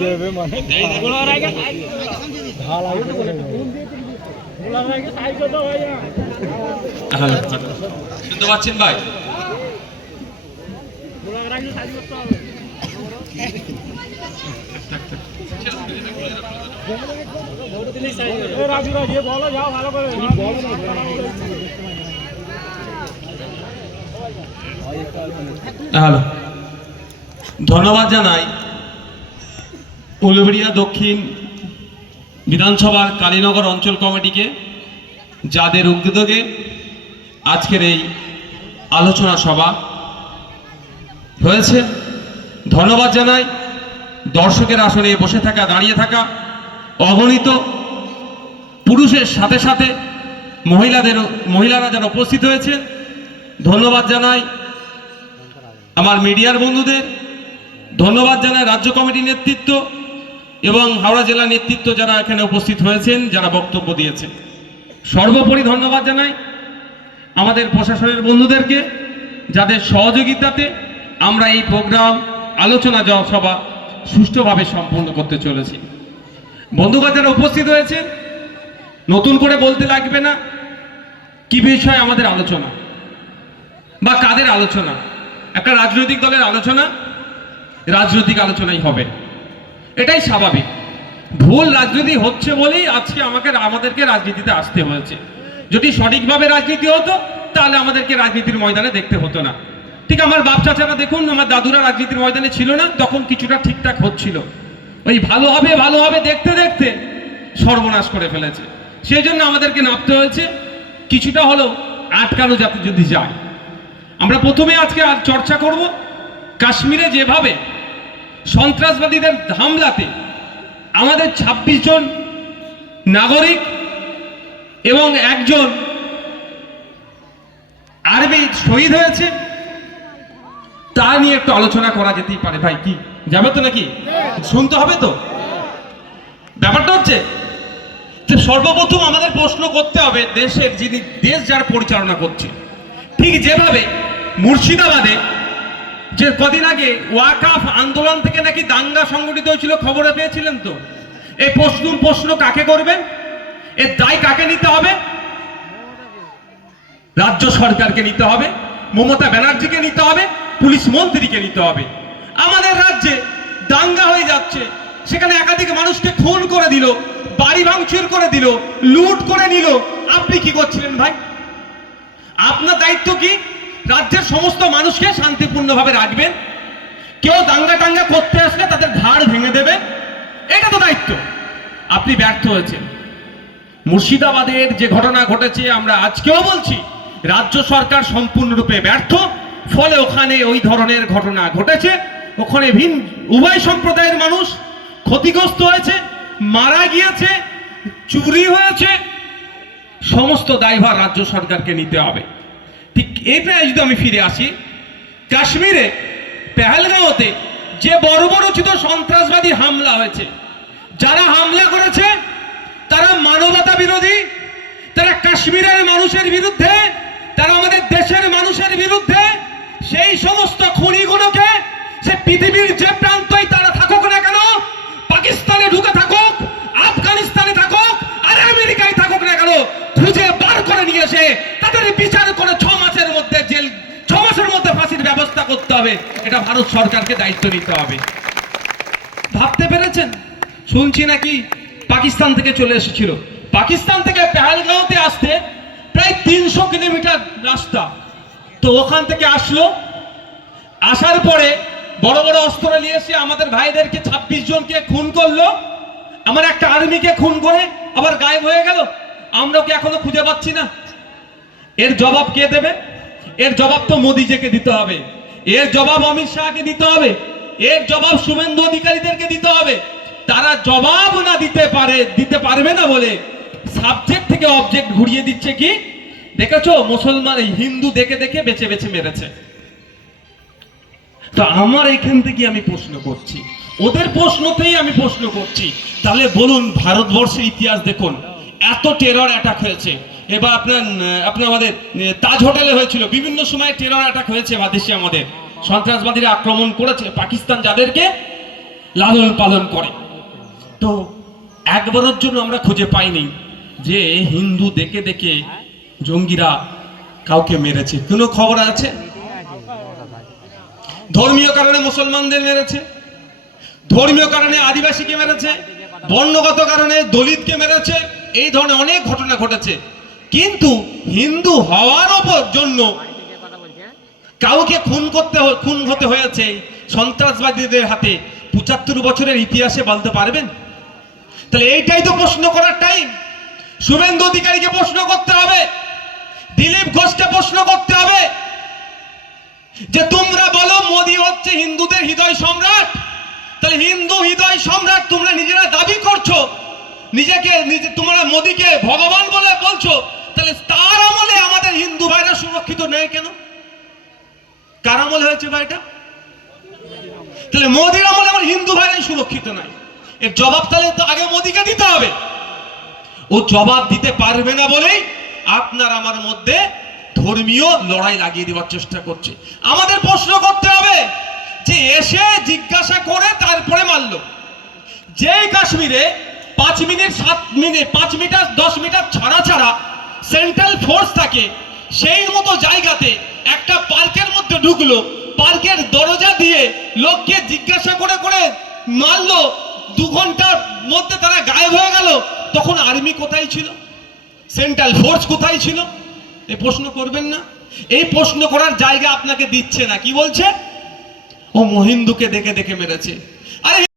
দেবে মানে শুনতে পাচ্ছেন ভাই? রাজু রাজু বলো যাও ভালো করে। হ্যালো। ধন্যবাদ জানাই উলুবেড়িয়া দক্ষিণ বিধানসভার কালীনগর অঞ্চল কমিটিকে, যাদের উদ্যোগে আজকের এই আলোচনা সভা হয়েছে। ধন্যবাদ জানাই দর্শকের আসনে বসে থাকা, দাঁড়িয়ে থাকা অগণিত পুরুষের সাথে সাথে মহিলাদের মহিলারা যারা উপস্থিত হয়েছে। ধন্যবাদ জানাই আমার মিডিয়ার বন্ধুদের, ধন্যবাদ জানাই রাজ্য কমিটির নেতৃত্ব এবং হাওড়া জেলা নেতৃত্ব যারা এখানে উপস্থিত হয়েছেন, যারা বক্তব্য দিয়েছেন। সর্বোপরি ধন্যবাদ জানাই আমাদের প্রশাসনের বন্ধুদেরকে, যাদের সহযোগিতাতে আমরা এই প্রোগ্রাম আলোচনা সভা সুষ্ঠুভাবে সম্পন্ন করতে চলেছি। বন্ধুগণ যারা উপস্থিত হয়েছে নতুন করে বলতে লাগবে না কি বিষয়ে আমাদের আলোচনা। বা কাদের আলোচনা? একটা রাজনৈতিক দলের আলোচনা, রাজনৈতিক আলোচনাই হবে। এটাই স্বাভাবিক। ভুল রাজনীতি হচ্ছে বলেই আজকে আমাকে, আমাদেরকে রাজনীতিতে আসতে হয়েছে। যদি সঠিকভাবে রাজনীতি হতো, তাহলে আমাদেরকে রাজনীতির ময়দানে দেখতে হতো না। ঠিক আমার বাপ চাচারা দেখুন, আমার দাদুরা রাজনীতির ময়দানে ছিল না, তখন কিছুটা ঠিকঠাক হচ্ছিল। ওই ভালো হবে ভালো হবে দেখতে দেখতে সর্বনাশ করে ফেলেছে। সেই জন্য আমাদেরকে নামতে হয়েছে। কিছুটা হলেও আটকানো যাতে যদি যায়। আমরা প্রথমে আজকে আর চর্চা করব কাশ্মীরে যেভাবে সন্ত্রাসবাদীদের হামলাতে আমাদের ২৬ জন নাগরিক এবং একজন আরবি শহীদ হয়েছে। তা নিয়ে একটু আলোচনা করা যেতেই পারে। ভাই, কি? যাবে তো নাকি? শুনতে হবে তো? ব্যাপারটা হচ্ছে যে সর্বপ্রথম আমাদের প্রশ্ন করতে হবে দেশের যিনি, দেশ যার পরিচালনা করছে। ঠিক যেভাবে মুর্শিদাবাদে যে কদিন আগে ওয়াকাফ আন্দোলন থেকে নাকি দাঙ্গা সংগঠিত হয়েছিল খবরে পেয়েছিলেন তো? এই প্রশ্ন প্রশ্ন কাকে করবেন এর দায় কাকে নিতে হবে? রাজ্য সরকারকে নিতে হবে, মমতা ব্যানার্জিকে নিতে হবে, পুলিশ মন্ত্রীকে নিতে হবে। আমাদের রাজ্যে দাঙ্গা হয়ে যাচ্ছে। সেখানে একাধিক মানুষকে খুন করে দিল, বাড়ি ভাঙচুর করে দিল, লুট করে নিল। আপনি কি করছিলেন ভাই? আপনার দায়িত্ব কি? রাজ্যের সমস্ত মানুষকে শান্তিপূর্ণভাবে রাখবেন। কেউ দাঙ্গা টাঙ্গা করতে আসলে তাদের ঘাড় ভেঙে দেবে। এটা তো দায়িত্ব। আপনি ব্যর্থ হয়েছেন। মুর্শিদাবাদের যে ঘটনা ঘটেছে আমরা আজকেও বলছি, রাজ্য সরকার সম্পূর্ণরূপে ব্যর্থ। ফলে ওখানে ওই ধরনের ঘটনা ঘটেছে। ওখানে ভিন, উভয় সম্প্রদায়ের মানুষ ক্ষতিগ্রস্ত হয়েছে, মারা গিয়েছে, চুরি হয়েছে। সমস্ত দায়ভার রাজ্য সরকারকে নিতে হবে। ঠিক এটা যদি আমি ফিরে আসি, কাশ্মীরে, পেহেলগাঁওতে যে বর্বরচিত সন্ত্রাসবাদী হামলা হয়েছে, যারা হামলা করেছে, তারা মানবতা বিরোধী, তারা কাশ্মীরের মানুষের বিরুদ্ধে, তারা আমাদের দেশের মানুষের বিরুদ্ধে, সেই সমস্ত খুনিগুলোকে সে পৃথিবীর যে প্রান্তই তারা থাকুক না কেন পাকিস্তানে ঢুকে থাকুক আফগানিস্তানে থাকুক আর আমেরিকায় থাকুক না কেন খুঁজে বার করে নিয়ে এসে তাদের বিচার করে ছ মাসের মধ্যে জেল ছ মাসের মধ্যে ফাঁসির ব্যবস্থা করতে হবে, এটা ভারত সরকারকে দায়িত্ব নিতে হবে। ভাবতে পেরেছেন? শুনছি নাকি পাকিস্তান থেকে চলে এসেছিল। পাকিস্তান থেকে পেহেলগাঁওতে আসতে প্রায় তিনশো কিলোমিটার রাস্তা। তো ওখান থেকে আসলো। আসার পরে বড় বড় অস্ত্র নিয়ে এসে আমাদের ভাইদেরকে ছাব্বিশ জনকে খুন করল। আমার একটা আর্মিকে খুন করে আবার গায়েব হয়ে গেল। আমরা কি এখনও খুঁজে পাচ্ছি না। এর জবাব কে দেবে? এর জবাব তো মোদিজিকে দিতে হবে। এর জবাব অমিত শাহকে দিতে হবে। এর জবাব শুভেন্দু অধিকারীদেরকে দিতে হবে। তারা জবাব না দিতে পারে, দিতে পারবে না বলে সাবজেক্ট থেকে অবজেক্ট ঘুরিয়ে দিচ্ছে কি? দেখেছ? মুসলমান হিন্দু দেখে দেখে বেছে বেছে মেরেছে। তো আমার এইখান থেকে আমি প্রশ্ন করছি। ওদের প্রশ্নতেই আমি প্রশ্ন করছি। তাহলে বলুন, ভারতবর্ষের ইতিহাস দেখুন। এত টেরর অ্যাটাক হয়েছে। এবার আপনার আপনার আমাদের তাজ হোটেলে হয়েছিল। বিভিন্ন সময় টেরর অ্যাটাক হয়েছে বা দেশে আমাদের। সন্ত্রাসবাদীরা আক্রমণ করেছে। পাকিস্তান যাদেরকে লালন পালন করে। তো একবারের জন্য আমরা খুঁজে পাইনি যে হিন্দু দেখে দেখে জঙ্গিরা কাউকে মেরেছে। কোনো খবর আছে? ধর্মীয় কারণে মুসলমানদের মেরেছে। ধর্মীয় কারণে আদিবাসীকে মেরেছে। বর্ণগত কারণে দলিতকে মেরেছে। এই ধরনের অনেক ঘটনা ঘটেছে। কিন্তু হিন্দু হওয়ার জন্য কাউকে খুন করতে খুন হতে হয়েছে সন্ত্রাসবাদীদের হাতে পঁচাত্তর বছরের ইতিহাসে বলতে পারবেন? তাহলে এইটাই তো প্রশ্ন করার টাইম শুভেন্দু অধিকারীকে প্রশ্ন করতে হবে, দিলীপ ঘোষকে প্রশ্ন করতে হবে যে, তোমরা বলো মোদি হচ্ছে হিন্দুদের হৃদয় সম্রাট? তাহলে হিন্দু হৃদয় সম্রাট তোমরা নিজেরা দাবি করছ, নিজেকে, নিজে, তোমরা মোদিকে ভগবান বলে বলছো তাহলে তার আমলে আমাদের হিন্দু ভাইরা সুরক্ষিত নেই কেন? কার আমলে হয়েছে ভাইটা? তাহলে মোদির আমলে আমার হিন্দু ভাইরাই সুরক্ষিত নাই। এর জবাব তাহলে আগে মোদিকে দিতে হবে। ও জবাব দিতে পারবে না বলেই আপনার আমার মধ্যে ধর্মীয় লড়াই লাগিয়ে দেওয়ার চেষ্টা করছে। আমাদের প্রশ্ন করতে হবে যে এসে জিজ্ঞাসা করে তারপরে মারলো। যে কাশ্মীরে পাঁচ মিনিট, সাত মিনিট, পাঁচ মিটার, দশ মিটার ছাড়া ছাড়া সেন্ট্রাল ফোর্স থাকে, সেই মতো জায়গাতে একটা পার্কের মধ্যে ঢুকলো, পার্কের দরজা দিয়ে লোককে জিজ্ঞাসা করে করে মারলো, দু ঘণ্টার মধ্যে তারা গায়েব হয়ে গেল। তখন আর্মি কোথায় ছিল? সেন্ট্রাল ফোর্স কোথায় ছিল? এই প্রশ্ন করবেন না। এই প্রশ্ন করার জায়গা আপনাকে দিচ্ছে না। কি বলছে? ও মহিন্দুকে দেখে দেখে মেরেছে। আরে